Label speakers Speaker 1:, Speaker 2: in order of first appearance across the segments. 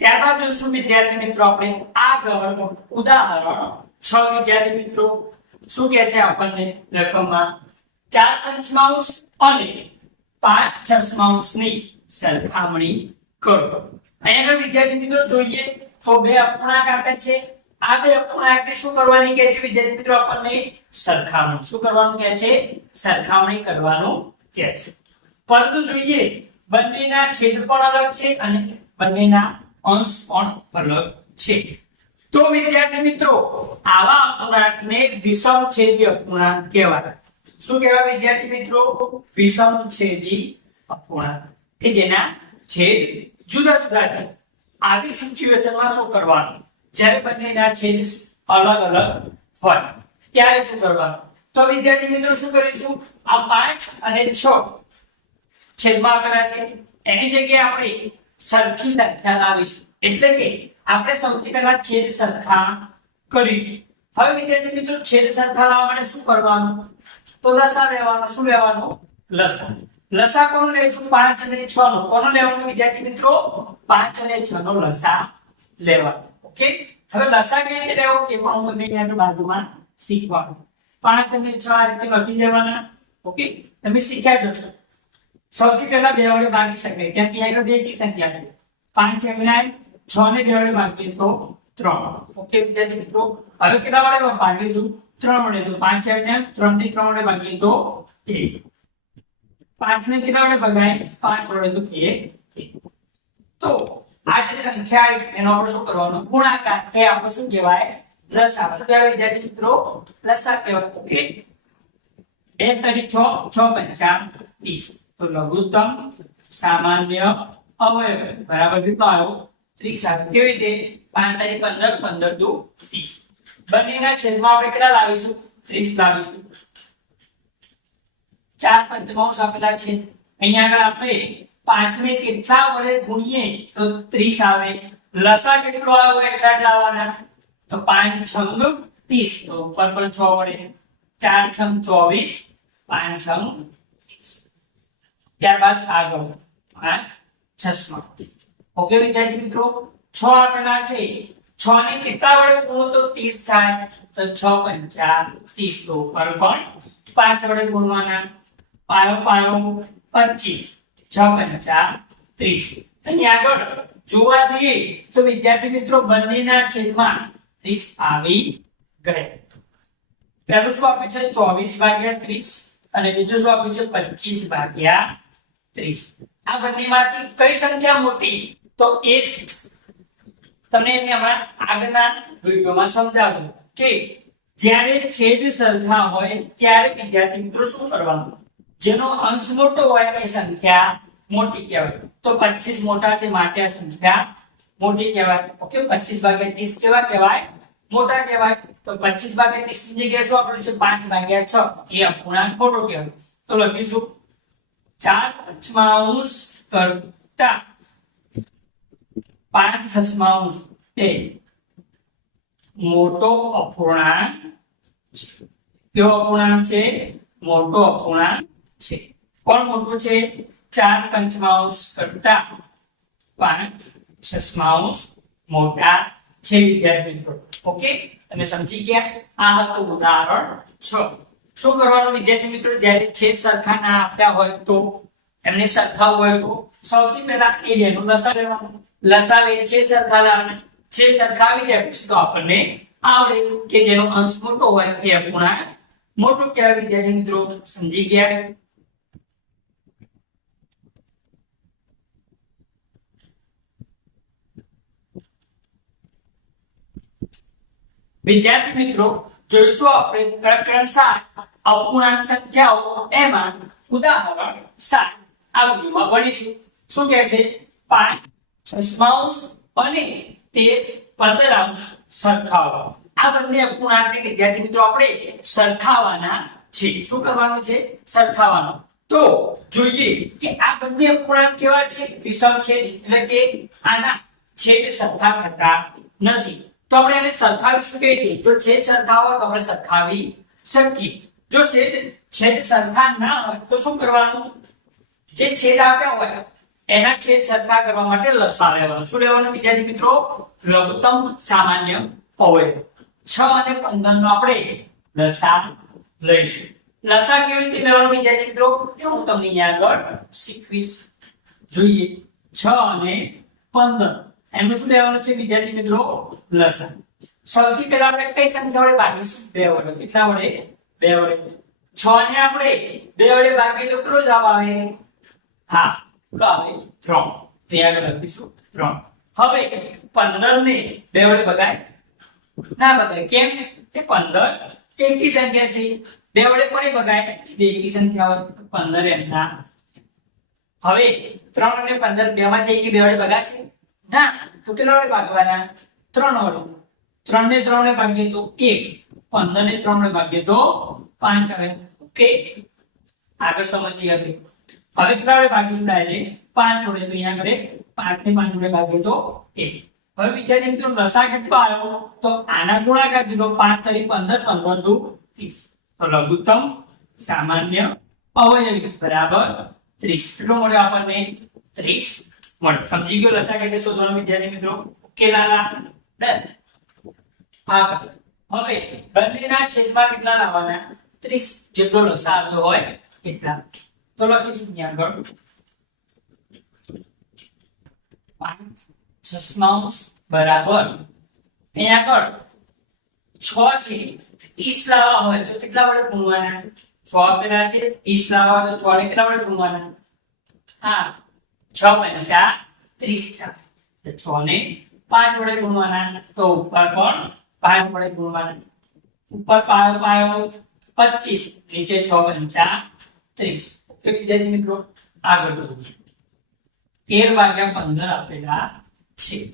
Speaker 1: ત્યારબાદ જોઈશું વિદ્યાર્થી મિત્રો આપણે આગળ ઉદાહરણ. છ વિદ્યાર્થી મિત્રો, શું કહે છે આપણને રકમમાં ચાર અંશમાંશ અને પાંચ છસમાંશની સરખામણી કરો. અહીંયા આગળ વિદ્યાર્થી મિત્રો જોઈએ, તો બે અપૂર્ણાંક આપે છે. આ બે અપૂર્ણાંકને શું કરવાની કહે છે વિદ્યાર્થી મિત્રો આપણને? સરખામણી. શું કરવાનું કહે છે? સરખામણી કરવાનું કહે છે. પરંતુ જોઈએ, બંનેના છેદ પણ અલગ છે અને બંનેના અંશ પણ અલગ છે. તો વિદ્યાર્થી મિત્રો, આવા અપૂર્ણાંકને વિષમ છેદી અપૂર્ણાંક કહેવાય. શું કહેવાય વિદ્યાર્થી મિત્રો? વિષમ છેદી અપૂર્ણાંક. કે જેના છેદ જુદા જુદા છે. આવી સિચ્યુએશનમાં શું કરવાનું? જ્યારે બંનેના છેદ અલગ અલગ હોય, ત્યારે શું કરવાનું? તો વિદ્યાર્થી મિત્રો, શું કરીશું? આ પાંચ અને છ છેદમાં આપેલા છે. એની જગ્યાએ આપણે સરખી સંખ્યા લાવીશું એટલે કે આપણે સૌથી પહેલા છેદ સરખા કરીશું. હવે વિદ્યાર્થી મિત્રો, છેદ સરખા લાવવા માટે શું કરવાનું? તો લસા લેવાનો, શું લેવાનું? લસા. લસા કોનો લેશું? પાંચ અને છ નો. કોનો લેવાનું વિદ્યાર્થી મિત્રો? પાંચ અને છ નો લસા લેવાનો. ઓકે? હવે લસા કેવી રીતે લેવો? એ પણ હું તમને અહીંયા બાજુમાં શીખવાનું પાંચ અને છ આ રીતે લખી દેવાના. ઓકે? તમે શીખ્યા જશો સૌથી પહેલા બે વડે ભાગી શકાય. કેમ કે અહીંયા બે કી સંખ્યા છે. પાંચ એમના છ ને બે વડે ભાગીએ તો ત્રણ. ઓકે, વિદ્યાર્થી મિત્રો? હવે કેટલા વડે ભાગીશું? ત્રણ વડે. તો પાંચ એમના ત્રણ ને ત્રણ વડે ભાગીએ તો એક. પાંચ ને કેટલા વડે ભગાય? પાંચ વડે તો એક. તો આ જે સંખ્યા એનો આપણે શું કરવાનો? ગુણાકાર. એ આપણે શું કહેવાય? લસા કહેવાય વિદ્યાર્થી મિત્રો લસા કહેવાય ઓકે? બે તરી છ છ પંચા ત્રીસ તો લઘુત્તમ સામાન્ય અવયવ. બરાબર કેટલો આવ્યો ત્રીસ આવ્યો કેવી રીતે? પાંચ તારીખ પંદર પંદર દુ ત્રીસ. બંનેના છેદમાં આપણે કેટલા લાવીશું? ત્રીસ લાવીશું. ચાર પંચમાંશ આપેલા છે. અહીંયા આગળ આપણે પાંચ ને કેટલા વડે ગુણીએ? તો ત્રીસ આવે. લસા કેટલો આવ્યો એટલા જ લાવવાના? તો પાંચ છંગ ત્રીસ. તો ઉપર પણ છ વડે. ચાર છંગ ચોવીસ. પાંચ છંગ ત્યારબાદ આગળ પાંચ છસમાં. ઓકે વિદ્યાર્થી મિત્રો? છ આપેલા છે. છ ને કેટલા વડે ગુણો તો ત્રીસ થાય? તો છ પંચા ત્રીસ તો ઉપર પણ પાંચ વડે ગુણવાના. પાયો પાયો, પચીસ. છ પંચા ત્રીસ. અહીં આગળ જોવા જઈએ તો વિદ્યાર્થી મિત્રો, બંનેના છેદમાં ત્રીસ આવી ગયા. પહેલું શું આપ્યું છે ચોવીસ ભાગ્યા ત્રીસ અને બીજું શું આપ્યું છે પચીસ ભાગ્યા ત્રીસ. આ બંનેમાંથી કઈ સંખ્યા મોટી? તો એક. તમને મેં હમણાં આગળના વિડીયોમાં સમજાવ્યું કે જ્યારે છેદ સરખા હોય ત્યારે વિદ્યાર્થી મિત્રો શું કરવાનું? જેનો અંશ મોટો હોય એ સંખ્યા મોટી કહેવાય. તો પચીસ મોટા છે માટે આ સંખ્યા મોટી કહેવાય. ઓકે, પચીસ ભાગ્યા ત્રીસ કેવા કહેવાય? મોટા કહેવાય. તો પચીસ ભાગ્યા ત્રીસની જગ્યાએ શું આપણું છે? પાંચ ભાગ્યા છ. એ અપૂર્ણાંક મોટો કહેવાય. તો લખીશું. ચાર પંચમાંશ કરતા પાંચ દસમાંશ એ મોટો અપૂર્ણાંક છે. કયો અપૂર્ણાંક છે? મોટો અપૂર્ણાંક છે. કોણ મોટું છે? ચાર પંચમાંશ કરતા પાંચ છસમાંશ મોટા છે, વિદ્યાર્થી મિત્રો. ઓકે? તમે સમજી ગયા? આ હતું ઉદાહરણ છ. શું કરવાનું વિદ્યાર્થી મિત્રો? જ્યારે છેદ સરખા ના આપ્યા હોય તો, એમને સરખા હોય તો સૌથી પહેલા એરિયાનું લસા લેવાનું. લસા લે, છેદ સરખા લાવવાના છેદ સરખા આવી જાય પછી તો આપણને આવડે કે જેનો અંશ મોટો હોય એ અપૂર્ણાંક મોટો કહેવાય. વિદ્યાર્થી મિત્રો, સમજી ગયા? વિદ્યાર્થી મિત્રો, જોઈશું આપણે પ્રકરણ સાત અપૂર્ણાંક સંખ્યાઓ એમાં ઉદાહરણ સાત. આ વિડીયોમાં ભણીશું. શું કહે છે? પાંચ છસમાંશ અને તે પંદરાંશ સરખાવો. આ બંને અપૂર્ણાંકને વિદ્યાર્થી મિત્રો, આપણે સરખાવાના છે. શું કરવાનું છે? સરખાવાનું. તો જોઈએ કે આ બંને અપૂર્ણાંક કેવા છે? વિષમ છે. એટલે કે આના છેદ સરખા થતા નથી. તો આપણે એને સરખાવીશું કે રીતે જો છેદ સરખાવો તો આપણે સરખાવી શકીએ. જો છેદ છેદ સરખા ના હોય, તો શું કરવાનું? જે છેદ આપ્યા હોય, એના છેદ સરખા કરવા માટે લસા લેવાનું શું લેવાનું વિદ્યાર્થી મિત્રો? લઘુત્તમ સામાન્ય અવયવ છ અને પંદર નો આપણે લસા લઈશું. લસા કેવી રીતે લેવાનો વિદ્યાર્થી મિત્રો? એ હું તમને અહીંયા આગળ શીખવીશ. જોઈએ. છ અને પંદર. એમનું શું લેવાનું છે વિદ્યાર્થી મિત્રો? લસા. સૌથી પહેલા આપણે કઈ સંખ્યા વડે ભાગીશું? બે વડે. કેટલા વડે? બે વડે છ ને આપણે બે વડે ભાગીએ તો કેટલો જવાબ આવે હા કેટલો આવે ત્રણ. ત્યાં આગળ લખીશું. ત્રણ. હવે પંદર ને બે વડે ભગાય ના ભગાય કેમ? કે પંદર એકી સંખ્યા છે. બે વડે કોને ભગાય એકી સંખ્યા હોય પંદર એમના. હવે ત્રણ અને પંદર બે માંથી એકી બે વડે ભગાશે ના. તો કેટલા વડે ભાગવાના? ત્રણ વડે. ત્રણ ને ત્રણ ને ભાગીએ તો એક. પંદર ને ત્રણ ને ભાગીએ તો પાંચ આવે ઓકે? આગળ સમજી હવે હવે કેટલા વડે ભાગીશું ડાયરેક્ટ પાંચ વડે તો અહીંયા આગળ પાંચ ને પાંચ વડે ભાગીએ તો એક. હવે વિદ્યાર્થી મિત્રો લસા કેટલો આવ્યો? તો આના ગુણાકાર દીધો પાંચ તારીખ પંદર પંદર દુ ત્રીસ. તો લઘુત્તમ સામાન્ય અવયવી બરાબર? ત્રીસ. કેટલો મળ્યો આપણને? ત્રીસ મળ્યો. સમજી ગયો લસા રીતે શોધવાનો વિદ્યાર્થી મિત્રો? ઉકેલાલા ડન. હવે બંનેના છેદમાં કેટલા લાવવાના? ત્રીસ જેટલો લસા આવ્યો હોય કેટલા? તો લખીશું ત્યાં આગળ. પાંચ દશમાંશ બરાબર. અહીંયા આગળ છ છે. ત્રીસ લાવવા હોય તો કેટલા વડે ગુણવાના? છ આપેલા છે, ત્રીસ લાવવા તો છ ને કેટલા વડે ગુણવાના? હા, છ પંચા ત્રીસ થાય. છ ને પાંચ વડે ગુણવાના. તો ઉપર પણ પાંચ વડે ગુણવાના. ઉપર પાયો પાયો પચીસ, નીચે છ પંચા ત્રીસ. તો વિદ્યાર્થી મિત્રો, આગળ તેર વાગ્યા પંદર આપેલા છે.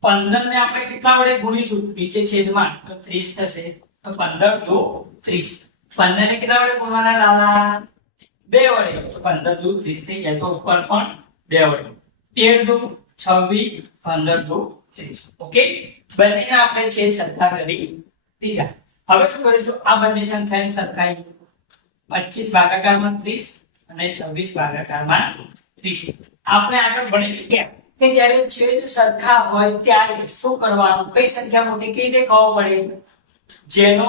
Speaker 1: પંદર ને આપણે કેટલા વડે ગુણીશું? નીચે છેદમાં. તો ત્રીસ થશે. તો પંદર દો ત્રીસ. પંદર ને કેટલા વડે ગુણવાના લાલા? બે વડે. તો પંદર દુ ત્રીસ થઈ જાય તો ઉપર પણ બે વડે. તેર દુ છવ્વીસ, પંદર દુ ત્રીસ. ઓકે? બંનેને આપણે છેદ સરખા કરી દીધા. હવે શું કરીશું? આ બંને સંખ્યાની સરખાઈ પચીસ ભાગાકારમાં ત્રીસ અને છવ્વીસ ભાગાકારમાં ત્રીસ. આપણે આગળ ભણી ચૂક્યા કે જ્યારે છેદ સરખા હોય ત્યારે શું કરવાનું? કઈ સંખ્યા મોટી? કઈ રીતે પડે? જેનો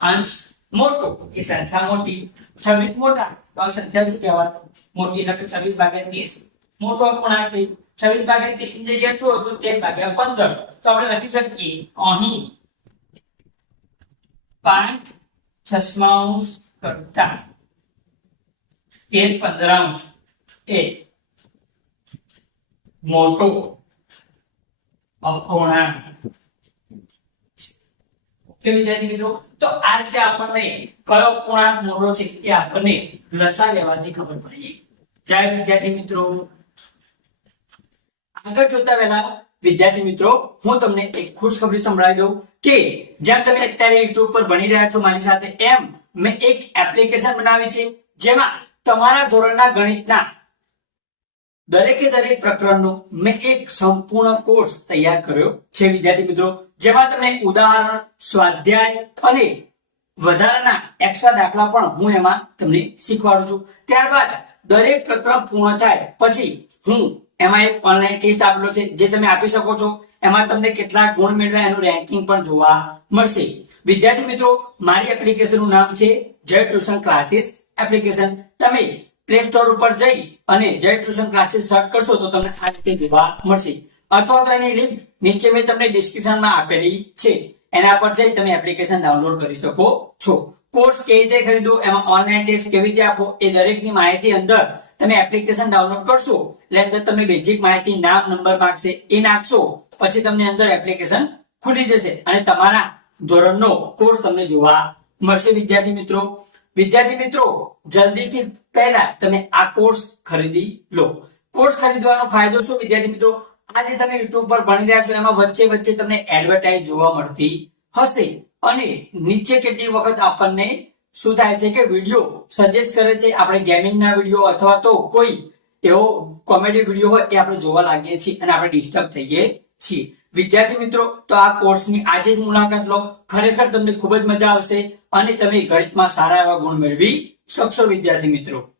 Speaker 1: અંશ મોટો. એ સંખ્યા મોટી. છવ્વીસ મોટા. તો સંખ્યા શું કહેવાય? મોટી એટલે છવ્વીસ ભાગ્યા ત્રીસ. મોટો અપૂર્ણાંક છે. છવ્વીસ ભાગ્યા ત્રીસની જગ્યાએ શું હતું? તેર ભાગ્યા પંદર. તો આપણે લખી શકીએ અહીં પાંચ છસમાંશ કરતા. તેર પંદરાંશ એ મોટો અપૂર્ણાંક. વિદ્યાર્થી મિત્રો? તો આ રીતે આપણને કયો પૂર્ણાંક મોટો છે એ આપણને લસા લેવાથી ખબર પડી. જાય વિદ્યાર્થી મિત્રો. આગળ જોતા પહેલા વિદ્યાર્થી મિત્રો, હું તમને એક ખુશખબરી સંભળાવી દઉં. કે જેમ તમે અત્યારે યુટ્યુબ પર ભણી રહ્યા છો મારી સાથે, એમ મેં એક એપ્લિકેશન બનાવી છે, જેમાં તમારા ધોરણના ગણિતના દરેકે દરેક પ્રકરણનો મેં એક સંપૂર્ણ કોર્સ તૈયાર કર્યો છે, વિદ્યાર્થી મિત્રો. જેમાં તમને ઉદાહરણ, સ્વાધ્યાય અને વધારાના એક્સ્ટ્રા દાખલા પણ હું એમાં તમને શીખવાડું છું. ત્યારબાદ દરેક પ્રકરણ પૂર્ણ થાય પછી હું એમાં એક ઓનલાઈન ટેસ્ટ આપેલો છે, જે તમે આપી શકો છો. એમાં તમને કેટલા ગુણ મેળવ્યા એનું રેન્કિંગ પણ જોવા મળશે. વિદ્યાર્થી મિત્રો, મારી એપ્લિકેશનનું નામ છે જય ટ્યુશન ક્લાસીસ એપ્લિકેશન તમે પ્લે સ્ટોર ઉપર જઈ અને જય ટ્યુશન ક્લાસીસ સર્ચ કરશો તો તમને આ રીતે જોવા મળશે. અથવા તો એની લિંક નીચે મેં તમને ડિસ્ક્રિપ્શનમાં આપેલી છે. એના પર જઈ તમે એપ્લિકેશન ડાઉનલોડ કરી શકો છો. કોર્સ કેવી રીતે ખરીદવો, એમાં ઓનલાઈન ટેસ્ટ કેવી રીતે આપો એ દરેકની માહિતી અંદર તમે એપ્લિકેશન ડાઉનલોડ કરશો એટલે અંદર તમને બેઝિક માહિતી નામ નંબર માંગશે એ નાખશો. પછી તમને અંદર એપ્લિકેશન ખુલી જશે અને તમારા ધોરણનો કોર્સ તમને જોવા મળશે, વિદ્યાર્થી મિત્રો. વિદ્યાર્થી મિત્રો, જલ્દીથી પહેલા તમે આ કોર્સ ખરીદી લો. કોર્સ ખરીદવાનો ફાયદો શું, વિદ્યાર્થી મિત્રો? આજે તમે યુટ્યુબ પર ભણી રહ્યા છો, એમાં વચ્ચે વચ્ચે તમને એડવર્ટાઇઝ જોવા મળતી હશે. અને નીચે કેટલી વખત આપણને શું થાય છે કે વીડિયો સજેસ્ટ કરે છે, આપણે ગેમિંગના વીડિયો અથવા તો કોઈ એવો કોમેડી વીડિયો હોય, એ આપણે જોવા લાગીએ છીએ અને આપણે ડિસ્ટર્બ થઈએ છીએ વિદ્યાર્થી મિત્રો, તો આ કોર્સની આજે જ મુલાકાત લો. ખરેખર તમને ખૂબ જ મજા આવશે અને તમે ગણિતમાં સારા એવા ગુણ મેળવી શકશો, વિદ્યાર્થી મિત્રો.